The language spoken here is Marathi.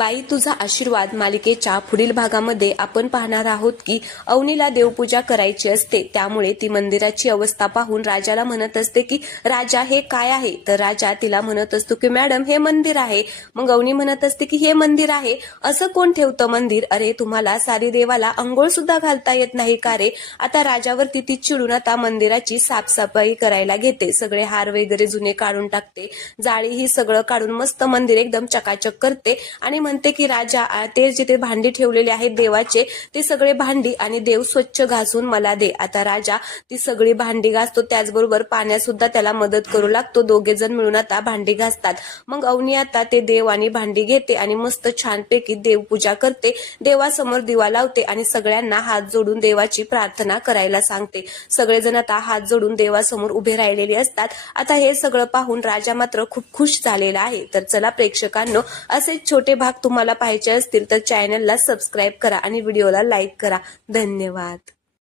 बाई तुझा आशीर्वाद मालिकेच्या पुढील भागामध्ये आपण पाहणार आहोत की अवनीला देवपूजा करायची असते, त्यामुळे ती मंदिराची अवस्था पाहून राजाला म्हणत असते की राजा हे काय आहे. तर राजा तिला म्हणत असतो की मॅडम हे मंदिर आहे. मग अवनी म्हणत असते की हे मंदिर आहे, असं कोण ठेवतं मंदिर? अरे तुम्हाला सारी देवाला अंघोळ सुद्धा घालता येत नाही का रे? आता राजावरती ती चिडून आता मंदिराची साफसफाई करायला घेते. सगळे हार वगैरे जुने काढून टाकते, जाळी ही सगळं काढून मस्त मंदिर एकदम चकाचक करते आणि म्हणते की राजा ते जिथे भांडी ठेवलेले आहेत देवाचे ते सगळे भांडी आणि देव स्वच्छ घासून मला दे. आता राजा ती सगळी भांडी घासतो, त्याचबरोबर पाण्यात सुद्धा त्याला मदत करू लागतो. दोघे जण मिळून आता भांडी घासतात. मग अवनी आता ते देव आणि भांडी घेते आणि मस्त छानपैकी देवपूजा करते, देवासमोर दिवा लावते आणि सगळ्यांना हात जोडून देवाची प्रार्थना करायला सांगते. सगळेजण आता हात जोडून देवासमोर उभे राहिलेले असतात. आता हे सगळं पाहून राजा मात्र खूप खुश झालेला आहे. तर चला प्रेक्षकांनो, असे छोटे भाग तुम्हाला पाहायचे असतील तर चॅनलला सबस्क्राईब करा आणि व्हिडिओला लाईक करा. धन्यवाद.